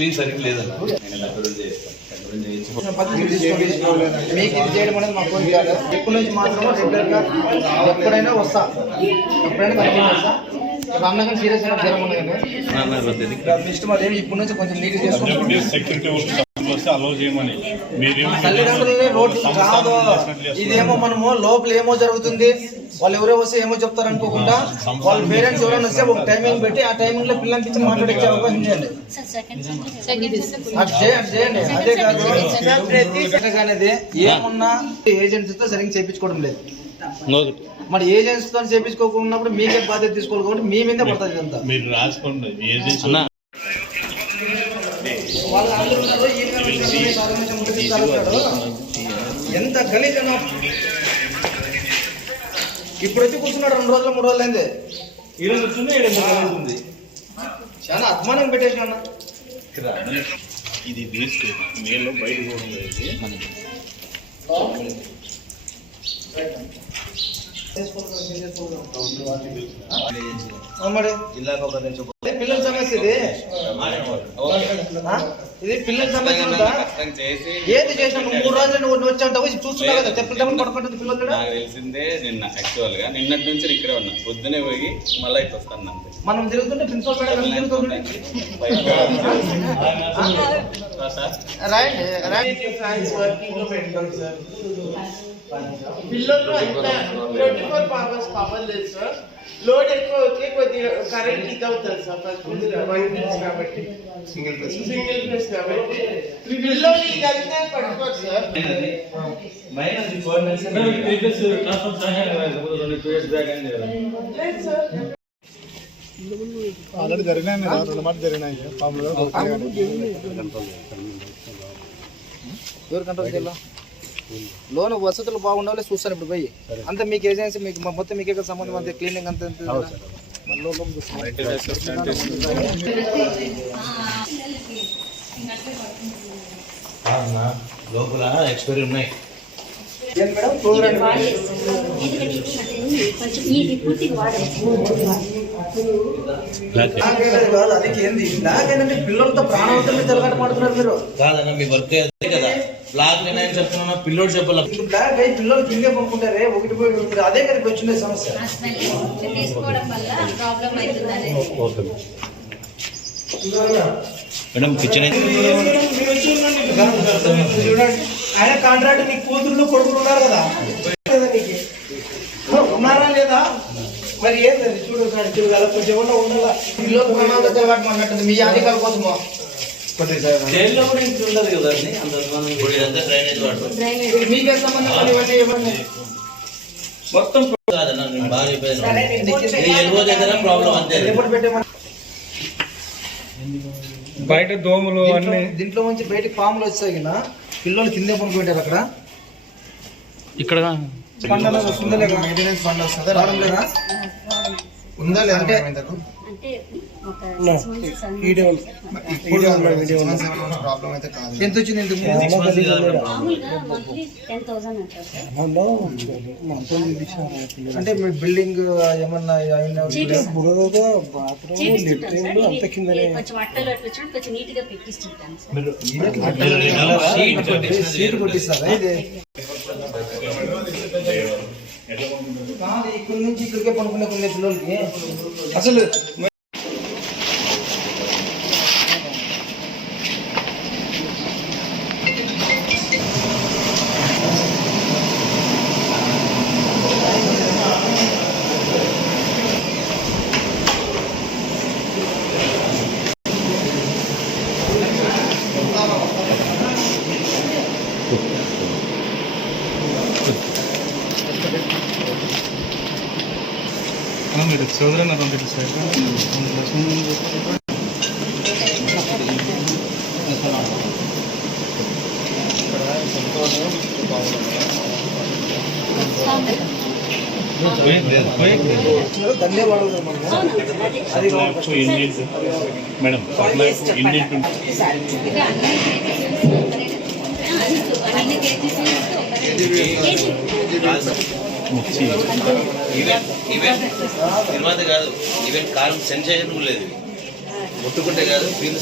Screen సరిగ్గా తీసుకోండి మీకు ఇది చేయడం అనేది మా కోరిక కాదు ఎప్పటి నుంచి మాత్రం రెగ్యులర్గా ఎప్పుడైనా వస్తా. ఎప్పుడైనా చేస్తా ఇప్పుడు అన్నగా సీరియస్ అయిన జ్వరం కానీ. మీ ఇష్టం అదేమి ఇప్పటి నుంచి కొంచెం నీట్ చేసుకుంటాం వస్తే అలౌ చేయమని. ఇదేమో మనము లోపల ఏమో జరుగుతుంది. వాళ్ళు ఎవరో వస్తే ఏమో చెప్తారు అనుకోకుండా వాళ్ళ పేరెంట్స్ ఎవరైనా వస్తే ఒక టైమింగ్ పెట్టి ఆ టైమింగ్లో పిల్లలకి ఇచ్చి మాట్లాడించే అవకాశం చేయండి. అది చేయండి అది కాదు. అనేది ఏమున్నా ఏజెంట్స్తో సరిగ్గా చేయించుకోవడం లేదు. మరి ఏజెంట్స్తో చేయించుకోకున్నప్పుడు మీకే బాధ్యత తీసుకోవాలి కాబట్టి మీ మీదే పడుతుంది ఇదంతా. మీరు రాసుకోండి. ఏజెన్సీ వాళ్ళ అందరూ ఉన్నారు, ఈయన కమిషన్ తీసుకెళ్తాడు. ఎంత గలీజన ఇప్పుడు వచ్చి కూర్చున్నాడు రెండు రోజులు మూడు రోజులు అయింది. ఈరోజు వచ్చింది ఉంది. చాలా అభిమానం పెట్టేసిన ఇది వేస్ట్. నేను బయట కూడా లేదు. మరి? పిల్లల సమస్య ఇది? ఇది పిల్లల సమస్య ఉందా? కష్టం చేసి ఏది చేసినా మూడు రోజులు నువ్వు వచ్చి అంటావు చూస్తున్నావు కదా డబ్బులు పడుకుంటుంది పిల్లలు. నాకు తెలిసిందే నిన్న యాక్చువల్గా. నిన్నటి నుంచి ఇక్కడే ఉన్నా. పొద్దునే పోయి మళ్ళీ ఇటు వస్తాను అంతే. మనం తిరుగుతుంటే ప్రిన్సిపల్ మేడం రాయండి రాయండి ఫ్యాన్స్ వర్కింగ్లో పెడతాం సార్ పిల్లలు అంతా ట్వంటీ ఫోర్ అవర్స్ పవర్ లేదు సార్ లోడ్ ఎక్కువ అవుతే కొద్దిగా కరెంట్ ఇది అవుతుంది సార్ ఫస్ట్ వన్ ఫేస్ కాబట్టి సింగిల్ ఫేస్ సింగిల్ ఫేస్ కాబట్టి పిల్లలు ఇదంతా పట్టుకోరు సార్ లేదు సార్ ఆల్రెడీ జరిగినాయి కదా రెండు మాటలు జరిగినాయి. పాములు ఎవరు కంట్రోల్ చేయాలా లోన్ వసతులు బాగుండాలి చూస్తాను ఇప్పుడు పోయి. అంతా మీకు ఏజెన్సీ మీకు మా మొత్తం మీకే కదా సంబంధం అంతే క్లీనింగ్ అంతా లోపల ఎక్స్పైరీ ఉన్నాయి. పిల్లలతో ప్రాణాలతో మీద తిరగట పడుతున్నారు మీరు. కాదన్న మీ వర్క్ అదే కదా. బ్లాక్ నేను చెప్తున్నా పిల్లోడు చెప్పాల. ఇప్పుడు బ్లాక్ అయ్యి పిల్లలు కిందే పడుకుంటారే ఒకటి పోయి ఒకటి అదే కదా వచ్చిన సమస్య. మేడం కిచెన్ చూడండి ఆయన కాంట్రాక్ట్ నీ కూతురు కొడుకులు ఉన్నారు కదా. నీకు? ఉన్నారా లేదా? మరి ఏంది అది? చూడు చూడాలి కొంచెం ఉండాలా? తిరగట మాట్లాడుతుంది మీ అధికారుల కోసమా. కూడా ఉండదు ఇప్పుడు ఇదంతా డ్రైనేజ్ వాటర్. మీకే సంబంధం మొత్తం కాదన్న నేను బాగా చెప్పేది ఇది ఎలువ దగ్గర ప్రాబ్లం అంతే. రిపోర్ట్ పెట్టేమని. బయట దోమలు దీంట్లో దీంట్లో నుంచి బయటికి పాములు వచ్చాయి కదా పిల్లలు కిందే పనుకుంటారు అక్కడ. ఇక్కడ మెయింటెనెన్స్ ఫండ్ వస్తుందా? రావడం లేదా? ఉందా లేదా? అంటే కాదు. ఎంత వచ్చింది సార్ అంటే. మీ బిల్డింగ్ ఏమన్నా అయినా చేపిస్తాం. చేపిస్తుంటాం సార్. ఇది- ఇది కొంచెం అట్టలు అట్లా వచ్చినప్పుడు కొంచెం నీట్గా పెట్టిస్తుంటాం సార్ సీట్ కొట్టిస్తారా ఇది కాదు ఇక్కడి నుంచి ఇక్కడికే పనుకునే కొన్ని పిల్లలకి. అసలు మీరు చదువుతున్న పంపిణీ సార్ ధన్యవాదాలు మేడం ఇండియన్ మిర్చి ఈవెన్ నిర్మాత కాదు. ఈవెన్ కాలం సెన్స్ చేయడం లేదు. ముట్టుకుంటే కాదు ఫీల్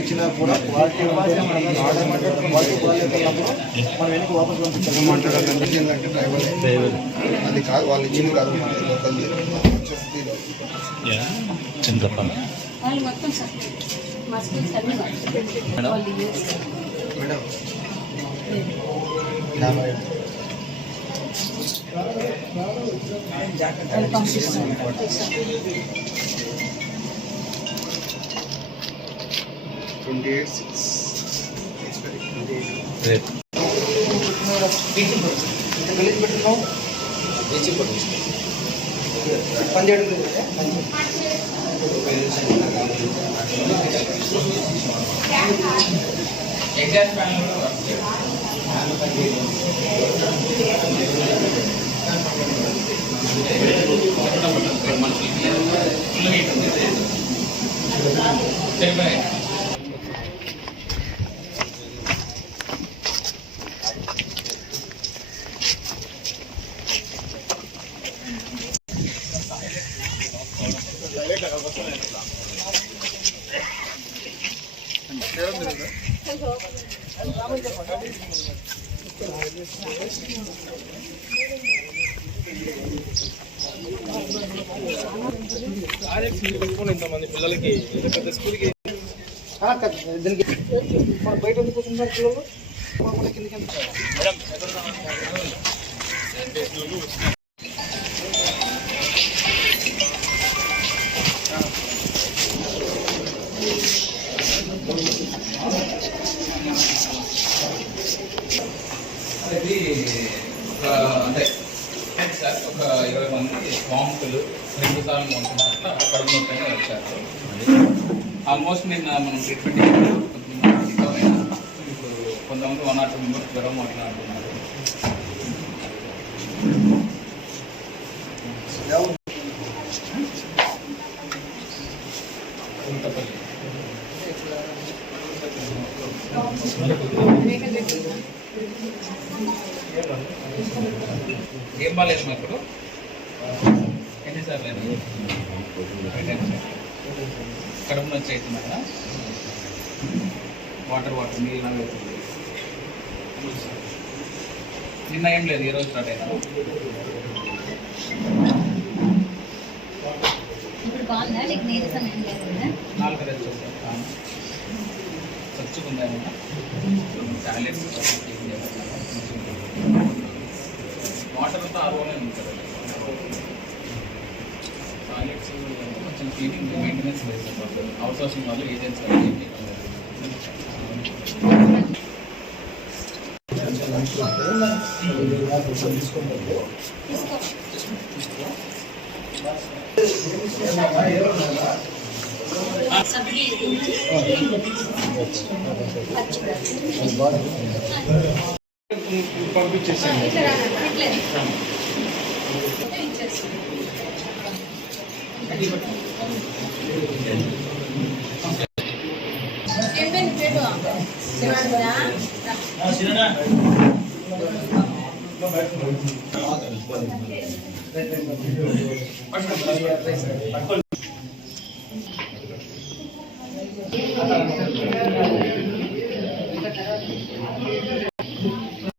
ఇచ్చినా కూడా క్వాలిటీ ఉంటేనే మనం ఆర్డర్ అంటే క్వాలిటీ బాగాలేకున్నప్పుడు మనం వెనక్కి వాపస్ పంపించాలి ఏంటంటే డ్రైవర్ అది కాదు వాళ్ళు ఇచ్చింది కాదు లోకల్ మొత్తం సార్ మా స్కూల్స్ అన్ని వాళ్ళు వాళ్ళు చేస్తారు. మేడం యాభై వాళ్ళు పంపిస్తారు ట్వంటీ ఎయిట్ సిక్స్ రేపు ఇంత గలీజ్ పెట్టుకున్నాం పని చేయడం ఎగ్జాస్ట్ ఫ్యాన్ కూడా వర్క్ చేయాలి సరిపోయాయి ఇంతమంది పిల్లలకి పెద్ద స్కూల్కి దీనికి బయట ఎందుకు కూర్చుంటారు పిల్లలు మన కిందకి ఎందుకు రావాలి? ఒక అంటే సార్ ఒక ఇరవై మంది వాంతులు రెండు సార్లు వాంతులు అట్లా కడుపు నొప్పిగా వచ్చారు ఆల్మోస్ట్ నిన్న మనం ట్రీట్మెంట్ కొంతమంది ఇప్పుడు కొంతమంది వన్ ఆర్ టూ మెంబర్స్ జ్వరం అట్లా అంటున్నారు ఏం బాగాలేదు మా ఇప్పుడు సార్ అయినా? కడుపు నొచ్చి అవుతుంది కదా వాటర్ వాటర్ నీళ్ళు లాగా అవుతుంది నిన్న ఏం లేదు ఈరోజు స్టార్ట్ అయినా నాలుగు రోజులు చచ్చుకుందా ఏమన్నా టాయిలెట్స్ వాటర్ అంతా ఆరులోనే ఉంటుంది టాయిలెట్స్ కొంచెం క్లీనింగ్ మెయింటెనెన్స్ లేదు అవుట్ సోర్సింగ్ వాళ్ళు ఏజెన్సీ వాళ్ళు సబ్జీ పంపించేసాను ఇట్లా